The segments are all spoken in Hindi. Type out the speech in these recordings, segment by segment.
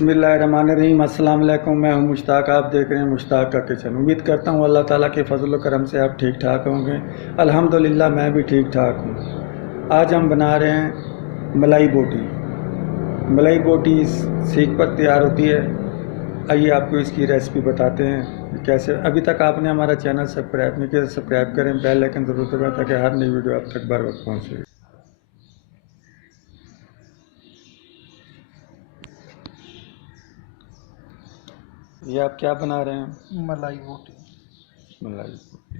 बिस्मिल्लाहिर्रहमानिर्रहीम। अस्सलाम वालेकुम। मैं हूं मुश्ताक, आप देख रहे हैं मुश्ताक का किचन। उम्मीद करता हूं अल्लाह ताला के फजल व करम से आप ठीक ठाक होंगे। अल्हम्दुलिल्लाह मैं भी ठीक ठाक हूं। आज हम बना रहे हैं मलाई बोटी। मलाई बोटी सीख पर तैयार होती है। आइए आपको इसकी रेसिपी बताते हैं कैसे। अभी तक आपने हमारा चैनल सब्सक्राइब नहीं किया, सब्सक्राइब करें, बेल आइकन ज़रूर दबाएं ताकि हर नई वीडियो आप तक बर वक्त पहुँचे। ये आप क्या बना रहे हैं? मलाई बोटी। मलाई बोटी।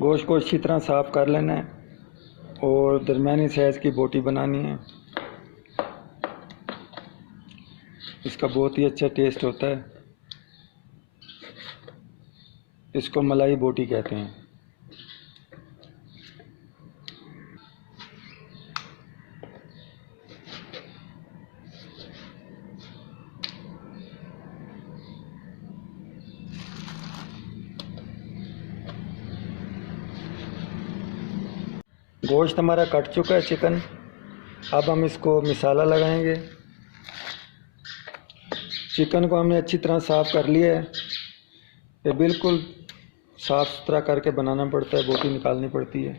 गोश्त को अच्छी तरह साफ़ कर लेना है और दरमियानी साइज़ की बोटी बनानी है। इसका बहुत ही अच्छा टेस्ट होता है। इसको मलाई बोटी कहते हैं। गोश्त हमारा कट चुका है चिकन। अब हम इसको मसाला लगाएंगे। चिकन को हमने अच्छी तरह साफ़ कर लिया है। ये बिल्कुल साफ़ सुथरा करके बनाना पड़ता है, बोटी निकालनी पड़ती है।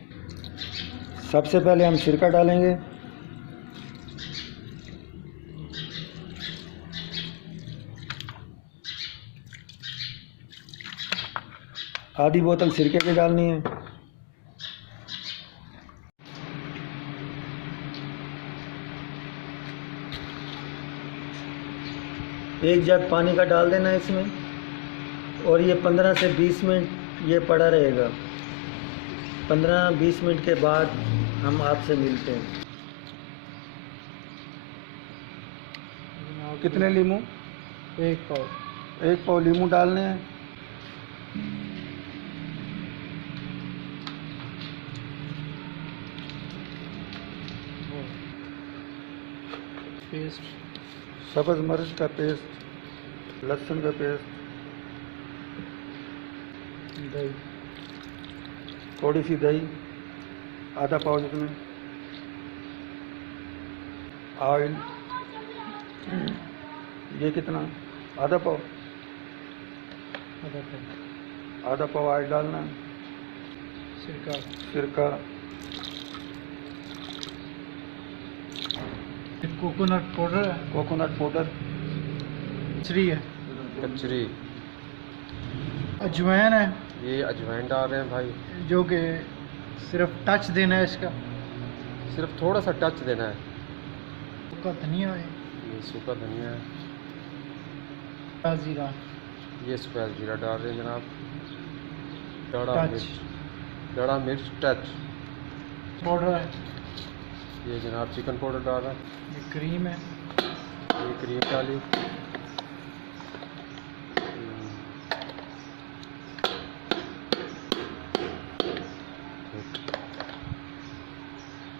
सबसे पहले हम सिरका डालेंगे। आधी बोतल सिरके की डालनी है। एक जग पानी का डाल देना है इसमें और ये 15 से 20 मिनट ये पड़ा रहेगा। 15-20 मिनट के बाद हम आपसे मिलते हैं। कितने लीमू? एक पाव। एक पाव लीमू डालने हैं। पेस्ट, सब्ज़ मिर्च का पेस्ट, लहसुन का पेस्ट, दही, थोड़ी सी दही, आधा पाव जितने, ऑयल, ये कितना? आधा पाव। आधा पाव ऑयल डालना है। सिरका, कोकोनट पाउडर है। कोकोनट पाउडर, कचरी है। कचरी, अजवाइन है, ये अजवाइन डाल रहे हैं भाई, जो कि सिर्फ टच देना है इसका। सिर्फ थोड़ा सा टच देना है। सूखा धनिया है, ये सूखा धनिया है। जीरा, ये सफ़ेद जीरा डाल रहे हैं जनाब। टच दड़ा मिर्च टच पाउडर है। ये जनाब चिकन पाउडर डाल रहा है। ये क्रीम है। ये क्रीम डाली।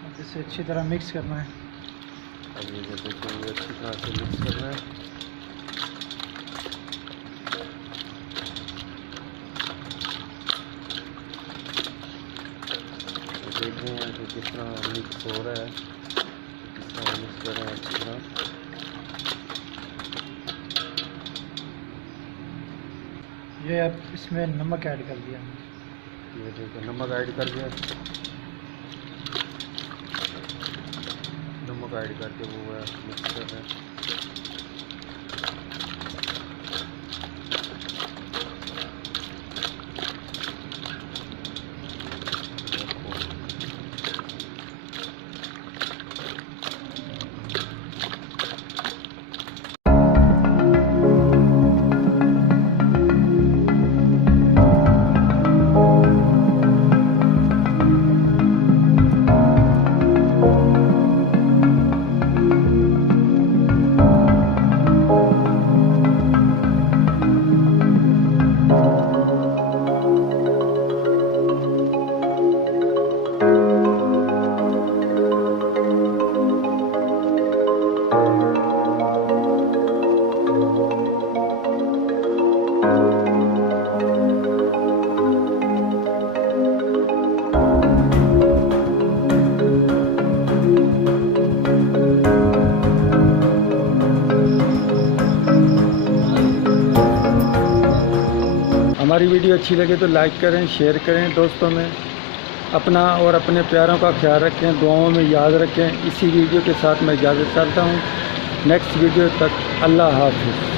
अब इसे अच्छी तरह मिक्स करना है। अब ये देखिए, ये अच्छी तरह से मिक्स करना है। देख रहे हैं कि किस तरह मिक्स हो रहा है, किस तरह मिक्स कर रहे हैं अच्छी तरह। ये अब इसमें नमक ऐड कर दिया। ये देखिए नमक ऐड कर दिया। नमक ऐड करके वो मिक्स कर रहे हैं। हमारी वीडियो अच्छी लगे तो लाइक करें, शेयर करें दोस्तों में। अपना और अपने प्यारों का ख्याल रखें, दुआओं में याद रखें। इसी वीडियो के साथ मैं इजाज़त चाहता हूँ। नेक्स्ट वीडियो तक अल्लाह हाफ़िज़।